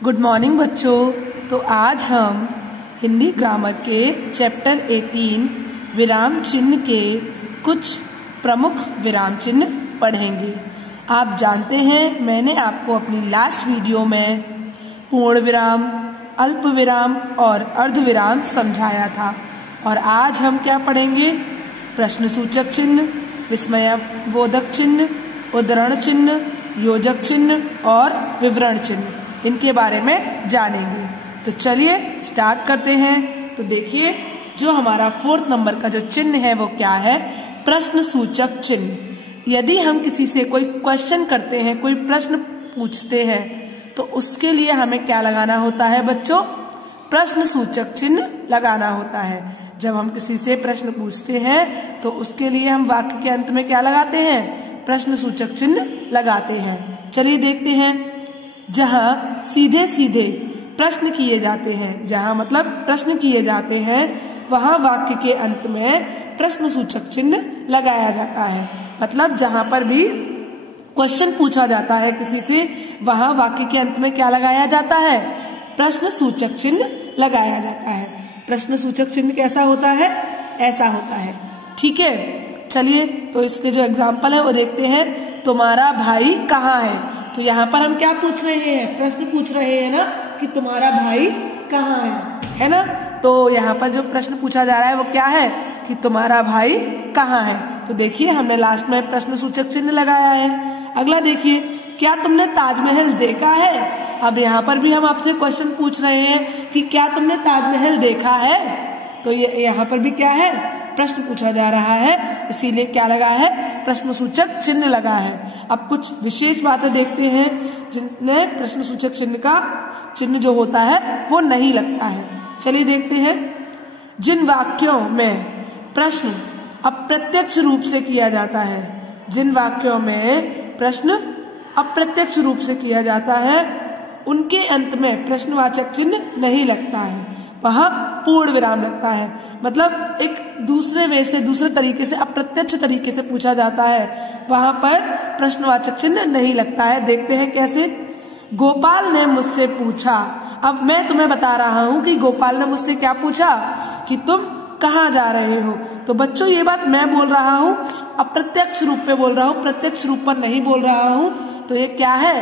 Good morning बच्चों। तो आज हम हिंदी ग्रामर के चैप्टर 18 विराम चिन्ह के कुछ प्रमुख विराम चिन्ह पढ़ेंगे। आप जानते हैं मैंने आपको अपनी लास्ट वीडियो में पूर्ण विराम, अल्प विराम और अर्ध विराम समझाया था और आज हम क्या पढ़ेंगे? प्रश्न सूचक चिन्ह, विस्मयबोधक चिन्ह, उद्धरण चिन्ह, योजक चिन्ह और विवरण चिन्ह, इनके बारे में जानेंगे। तो चलिए स्टार्ट करते हैं। तो देखिए जो हमारा 4th नंबर का जो चिन्ह है वो क्या है? प्रश्न सूचक चिन्ह। यदि हम किसी से कोई क्वेश्चन करते हैं, कोई प्रश्न पूछते हैं, तो उसके लिए हमें क्या लगाना होता है बच्चों? प्रश्न सूचक चिन्ह लगाना होता है। जब हम किसी से प्रश्न पूछते हैं तो उसके लिए हम वाक्य के अंत में क्या लगाते हैं? प्रश्न सूचक चिन्ह लगाते हैं। चलिए देखते हैं। जहां सीधे सीधे प्रश्न किए जाते हैं, जहां मतलब प्रश्न किए जाते हैं, वहां वाक्य के अंत में प्रश्न सूचक चिन्ह लगाया जाता है। मतलब जहां पर भी क्वेश्चन पूछा जाता है किसी से, वहां वाक्य के अंत में क्या लगाया जाता है? प्रश्न सूचक चिन्ह लगाया जाता है। प्रश्न सूचक चिन्ह कैसा होता है? ऐसा होता है। ठीक है, चलिए तो इसके जो एग्जाम्पल है वो देखते हैं। तुम्हारा भाई कहाँ है? तो यहाँ पर हम क्या पूछ रहे हैं? प्रश्न पूछ रहे हैं ना कि तुम्हारा भाई कहाँ है ना? तो यहाँ पर जो प्रश्न पूछा जा रहा है वो क्या है कि तुम्हारा भाई कहाँ है। तो देखिए हमने लास्ट में प्रश्न सूचक चिन्ह लगाया है। अगला देखिए, क्या तुमने ताजमहल देखा है? अब यहाँ पर भी हम आपसे क्वेश्चन पूछ रहे हैं कि क्या तुमने ताजमहल देखा है? तो ये यहाँ पर भी क्या है? प्रश्न पूछा जा रहा है, इसीलिए क्या लगा है? प्रश्न सूचक चिन्ह लगा है। अब कुछ विशेष बातें देखते हैं जिनमें प्रश्न सूचक चिन्ह का चिन्ह जो होता है वो नहीं लगता है। चलिए देखते हैं। जिन वाक्यों में प्रश्न अप्रत्यक्ष रूप से किया जाता है, जिन वाक्यों में प्रश्न अप्रत्यक्ष रूप से किया जाता है, उनके अंत में प्रश्नवाचक चिन्ह नहीं लगता है, वहां पूर्ण विराम लगता है। मतलब एक दूसरे वे से, दूसरे तरीके से, अप्रत्यक्ष तरीके से पूछा जाता है, वहां पर प्रश्नवाचक चिन्ह नहीं लगता है। देखते हैं कैसे। गोपाल ने मुझसे पूछा। अब मैं तुम्हें बता रहा हूं कि गोपाल ने मुझसे क्या पूछा कि तुम कहाँ जा रहे हो। तो बच्चों ये बात मैं बोल रहा हूँ, अप्रत्यक्ष रूप पे बोल रहा हूँ, प्रत्यक्ष रूप पर नहीं बोल रहा हूँ। तो ये क्या है?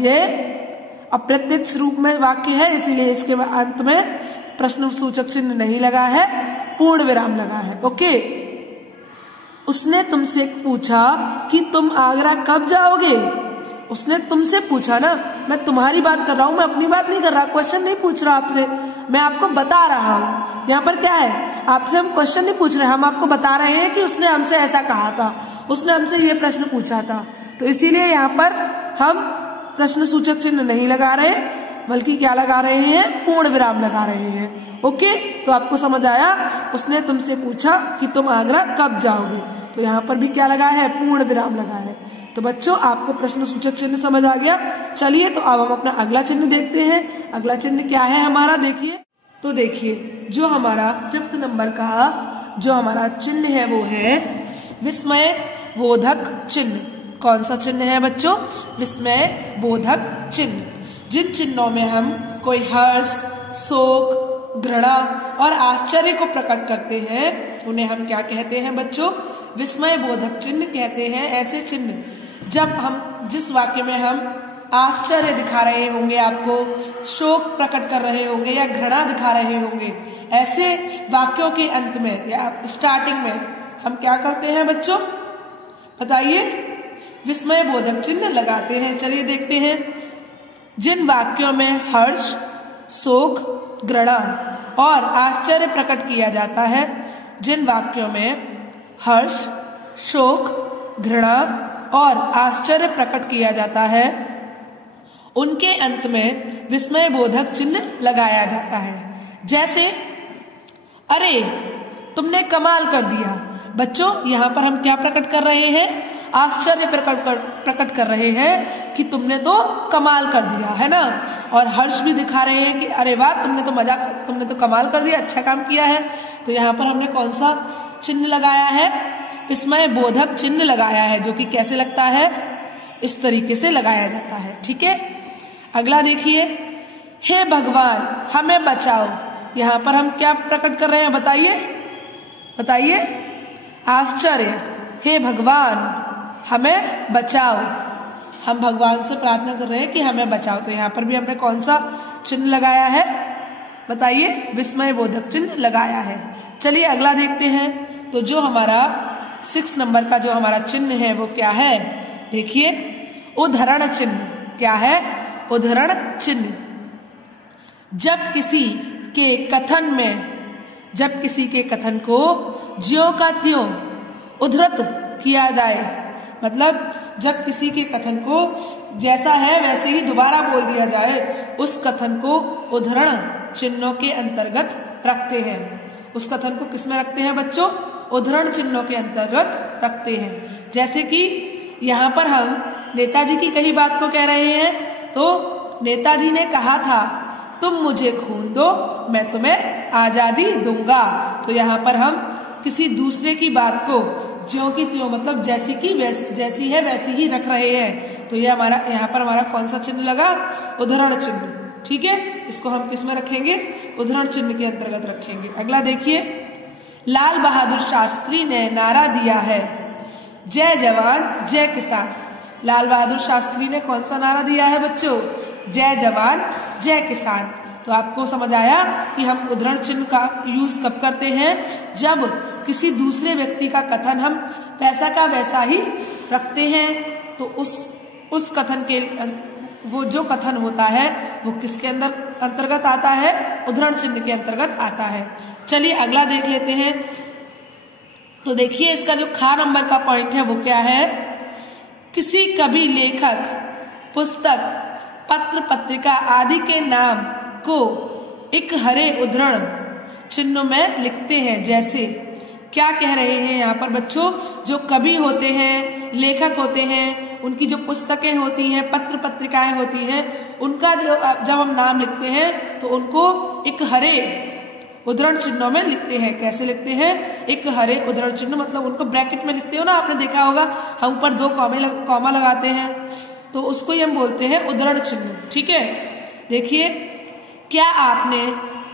ये अप्रत्यक्ष रूप में वाक्य है, इसीलिए इसके अंत में प्रश्न सूचक चिन्ह नहीं लगा है, पूर्ण विराम लगा है। ओके। उसने तुमसे पूछा कि तुम आगरा कब जाओगे? उसने तुमसे पूछा ना, मैं तुम्हारी बात कर रहा हूं, मैं अपनी बात नहीं कर रहा, क्वेश्चन नहीं पूछ रहा आपसे, मैं आपको बता रहा हूं। यहाँ पर क्या है? आपसे हम क्वेश्चन नहीं पूछ रहे, हम आपको बता रहे हैं कि उसने हमसे ऐसा कहा था, उसने हमसे ये प्रश्न पूछा था। तो इसीलिए यहाँ पर हम प्रश्न सूचक चिन्ह नहीं लगा रहे, बल्कि क्या लगा रहे हैं? पूर्ण विराम लगा रहे हैं। ओके, तो आपको समझ आया? उसने तुमसे पूछा कि तुम आगरा कब जाओगे, तो यहाँ पर भी क्या लगा है? पूर्ण विराम लगा है। तो बच्चों आपको प्रश्न सूचक चिन्ह समझ आ गया। चलिए तो अब हम अपना अगला चिन्ह देखते हैं। अगला चिन्ह क्या है हमारा? देखिए तो देखिए जो हमारा 5th नंबर का जो हमारा चिन्ह है वो है विस्मय बोधक चिन्ह। कौन सा चिन्ह है बच्चों? विस्मय बोधक चिन्ह। जिन चिन्हों में हम कोई हर्ष, शोक, घृणा और आश्चर्य को प्रकट करते हैं उन्हें हम क्या कहते हैं बच्चों? विस्मय बोधक चिन्ह कहते हैं। ऐसे चिन्ह जब हम जिस वाक्य में हम आश्चर्य दिखा रहे होंगे, आपको शोक प्रकट कर रहे होंगे या घृणा दिखा रहे होंगे, ऐसे वाक्यों के अंत में या स्टार्टिंग में हम क्या करते हैं बच्चों? बताइए। विस्मय बोधक चिन्ह लगाते हैं। चलिए देखते हैं। जिन वाक्यों में हर्ष, शोक, घृणा और आश्चर्य प्रकट किया जाता है, जिन वाक्यों में हर्ष, शोक, घृणा और आश्चर्य प्रकट किया जाता है, उनके अंत में विस्मय बोधक चिन्ह लगाया जाता है। जैसे अरे तुमने कमाल कर दिया। बच्चों यहाँ पर हम क्या प्रकट कर रहे हैं? आश्चर्य प्रकट कर रहे हैं कि तुमने तो कमाल कर दिया, है ना। और हर्ष भी दिखा रहे हैं कि अरे वाह तुमने तो कमाल कर दिया, अच्छा काम किया है। तो यहाँ पर हमने कौन सा चिन्ह लगाया है? विस्मय बोधक चिन्ह लगाया है, जो कि कैसे लगता है? इस तरीके से लगाया जाता है। ठीक है, अगला देखिए। हे भगवान हमें बचाओ। यहाँ पर हम क्या प्रकट कर रहे हैं बताइए, बताइए। आश्चर्य। हे भगवान हमें बचाओ, हम भगवान से प्रार्थना कर रहे हैं कि हमें बचाओ। तो यहाँ पर भी हमने कौन सा चिन्ह लगाया है बताइए, विस्मय बोधक चिन्ह लगाया है। चलिए अगला देखते हैं। तो जो हमारा 6 नंबर का जो हमारा चिन्ह है वो क्या है, देखिए उद्धरण चिन्ह। क्या है? उद्धरण चिन्ह। जब किसी के कथन को ज्यों का त्यों उद्धृत किया जाए, मतलब जब किसी के कथन को जैसा है वैसे ही दोबारा बोल दिया जाए, उस कथन को उद्धरण चिन्हों के अंतर्गत रखते हैं। उस कथन को किसमें रखते हैं बच्चों? उद्धरण चिन्हों के अंतर्गत रखते हैं। जैसे कि यहाँ पर हम नेताजी की कही बात को कह रहे हैं, तो नेताजी ने कहा था तुम मुझे खून दो मैं तुम्हें आजादी दूंगा। तो यहाँ पर हम किसी दूसरे की बात को ज्यों की त्यों, मतलब जैसी है वैसी ही रख रहे हैं। तो ये हमारा यहाँ पर हमारा कौन सा चिन्ह लगा? उद्धरण चिन्ह। ठीक है, इसको हम किस में रखेंगे? उद्धरण चिन्ह के अंतर्गत रखेंगे। अगला देखिए, लाल बहादुर शास्त्री ने नारा दिया है जय जवान जय किसान। लाल बहादुर शास्त्री ने कौन सा नारा दिया है बच्चों? जय जवान जय किसान। तो आपको समझ आया कि हम उद्धरण चिन्ह का यूज कब करते हैं? जब किसी दूसरे व्यक्ति का कथन हम वैसा का वैसा ही रखते हैं, तो उस कथन के वो जो कथन होता है वो किसके अंतर्गत आता है? उद्धरण चिन्ह के अंतर्गत आता है। चलिए अगला देख लेते हैं। तो देखिए इसका जो ख नंबर का पॉइंट है वो क्या है? किसी कवि, लेखक, पुस्तक, पत्र, पत्रिका आदि के नाम को एक हरे उद्धरण चिन्ह में लिखते हैं। जैसे क्या कह रहे हैं यहाँ पर बच्चों? जो कवि होते हैं, लेखक होते हैं, उनकी जो पुस्तकें होती हैं, पत्र पत्रिकाएं होती हैं, उनका जब हम नाम लिखते हैं तो उनको एक हरे उद्धरण चिन्हों में लिखते हैं। कैसे लिखते हैं? एक हरे उद्धरण चिन्ह, मतलब उनको ब्रैकेट में लिखते हो ना, आपने देखा होगा हम ऊपर 2 कॉमा लगाते हैं, तो उसको ही हम बोलते हैं उद्धरण चिन्ह। ठीक है, देखिए क्या आपने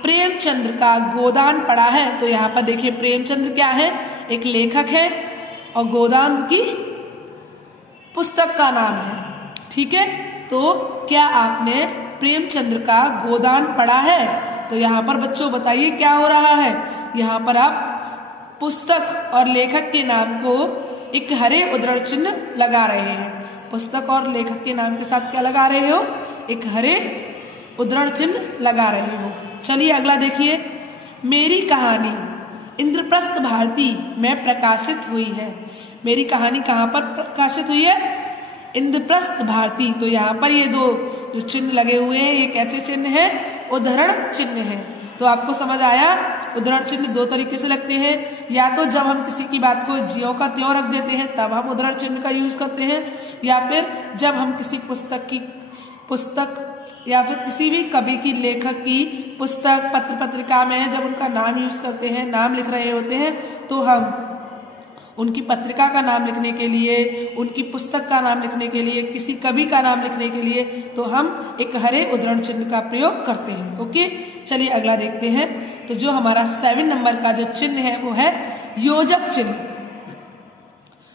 प्रेमचंद्र का गोदान पढ़ा है? तो यहाँ पर देखिए प्रेमचंद्र क्या है? एक लेखक है और गोदान की पुस्तक का नाम है। ठीक है, तो क्या आपने प्रेमचंद्र का गोदान पढ़ा है? तो यहाँ पर बच्चों बताइए क्या हो रहा है? यहाँ पर आप पुस्तक और लेखक के नाम को एक हरे उद्धरण चिन्ह लगा रहे हैं। पुस्तक और लेखक के नाम के साथ क्या लगा रहे हो? एक हरे उद्धरण चिन्ह लगा रहे हो। चलिए अगला देखिए, मेरी कहानी इंद्रप्रस्थ भारती में प्रकाशित हुई है। मेरी कहानी कहाँ पर प्रकाशित हुई है? इंद्रप्रस्थ भारती। तो यहाँ पर ये 2 जो चिन्ह लगे हुए हैं ये कैसे चिन्ह है? उद्धरण चिन्ह है। तो आपको समझ आया, उद्धरण चिन्ह 2 तरीके से लगते हैं। या तो जब हम किसी की बात को ज्यों का त्यों रख देते हैं तब हम उद्धरण चिन्ह का यूज करते हैं, या फिर जब हम किसी पुस्तक या फिर किसी भी कवि की, लेखक की पुस्तक, पत्र पत्रिका में जब उनका नाम यूज करते हैं, नाम लिख रहे होते हैं, तो हम उनकी पत्रिका का नाम लिखने के लिए, उनकी पुस्तक का नाम लिखने के लिए, किसी कवि का नाम लिखने के लिए तो हम एक हरे उद्धरण चिन्ह का प्रयोग करते हैं। ओके, चलिए अगला देखते हैं। तो जो हमारा 7 नंबर का जो चिन्ह है वो है योजक चिन्ह।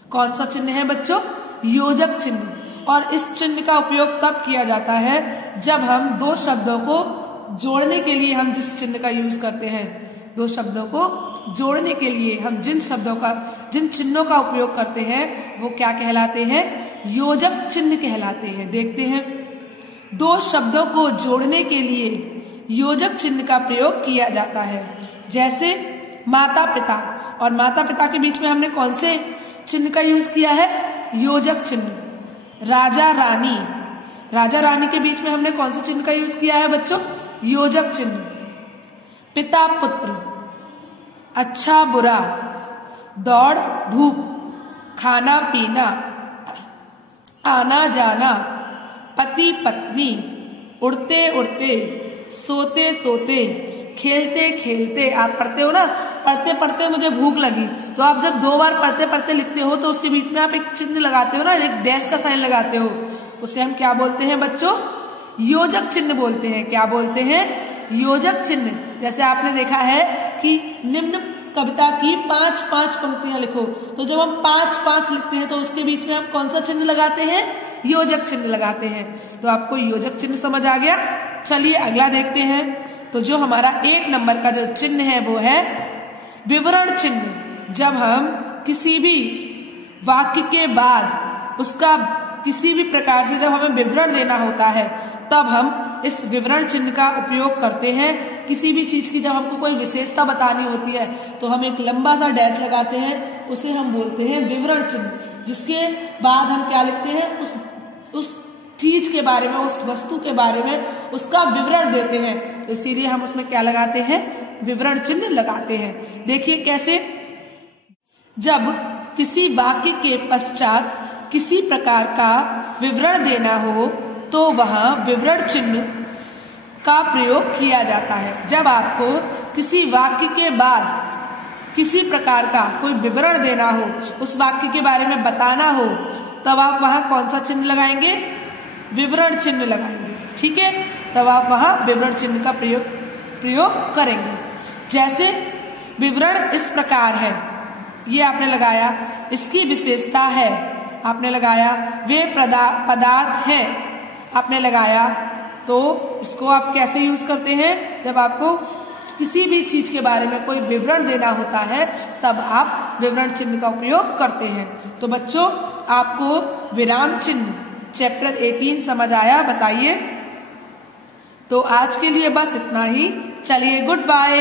कौन सा चिन्ह है बच्चों? योजक चिन्ह। और इस चिन्ह का उपयोग तब किया जाता है जब हम 2 शब्दों को जोड़ने के लिए हम जिस चिन्ह का यूज करते हैं, 2 शब्दों को जोड़ने के लिए हम जिन चिन्हों का उपयोग करते हैं वो क्या कहलाते हैं? योजक चिन्ह कहलाते हैं। देखते हैं, 2 शब्दों को जोड़ने के लिए योजक चिन्ह का प्रयोग किया जाता है। जैसे माता पिता, और माता पिता के बीच में हमने कौन से चिन्ह का यूज किया है? योजक चिन्ह। राजा रानी, राजा रानी के बीच में हमने कौन से चिन्ह का यूज किया है बच्चों? योजक चिन्ह। पिता पुत्र, अच्छा बुरा, दौड़ धूप, खाना पीना, आना जाना, पति पत्नी, उड़ते उड़ते, सोते सोते, खेलते खेलते। आप पढ़ते हो ना, पढ़ते पढ़ते मुझे भूख लगी, तो आप जब 2 बार पढ़ते पढ़ते लिखते हो तो उसके बीच में आप एक चिन्ह लगाते हो ना, एक डैश का साइन लगाते हो, उसे हम क्या बोलते हैं बच्चों? योजक चिन्ह बोलते हैं। क्या बोलते हैं? योजक चिन्ह। जैसे आपने देखा है कि निम्न कविता की 5-5 पंक्तियां लिखो, तो जब हम 5-5 लिखते हैं तो उसके बीच में हम कौन सा चिन्ह लगाते हैं? योजक चिन्ह लगाते हैं। तो आपको योजक चिन्ह समझ आ गया। चलिए अगला देखते हैं। तो जो हमारा 1 नंबर का जो चिन्ह है वो है विवरण चिन्ह। जब हम किसी भी वाक्य के बाद उसका किसी भी प्रकार से जब हमें विवरण देना होता है तब हम इस विवरण चिन्ह का उपयोग करते हैं। किसी भी चीज की जब हमको कोई विशेषता बतानी होती है तो हम एक लंबा सा डैश लगाते हैं, उसे हम बोलते हैं विवरण चिन्ह। जिसके बाद हम क्या लिखते हैं? उस चीज के बारे में, उस वस्तु के बारे में उसका विवरण देते हैं। तो इसीलिए हम उसमें क्या लगाते हैं? विवरण चिन्ह लगाते हैं। देखिए कैसे। जब किसी वाक्य के पश्चात किसी प्रकार का विवरण देना हो तो वहां विवरण चिन्ह का प्रयोग किया जाता है। जब आपको किसी वाक्य के बाद किसी प्रकार का कोई विवरण देना हो, उस वाक्य के बारे में बताना हो, तब आप वहां कौन सा चिन्ह लगाएंगे? विवरण चिन्ह लगाएंगे। ठीक है, तब आप वहां विवरण चिन्ह का प्रयोग करेंगे। जैसे विवरण इस प्रकार है, ये आपने लगाया। इसकी विशेषता है, आपने लगाया। वे पदार्थ है, आपने लगाया। तो इसको आप कैसे यूज करते हैं? जब आपको किसी भी चीज के बारे में कोई विवरण देना होता है तब आप विवरण चिन्ह का उपयोग करते हैं। तो बच्चों, आपको विराम चिन्ह चैप्टर 18 समझ आया? बताइए। तो आज के लिए बस इतना ही। चलिए, गुड बाय।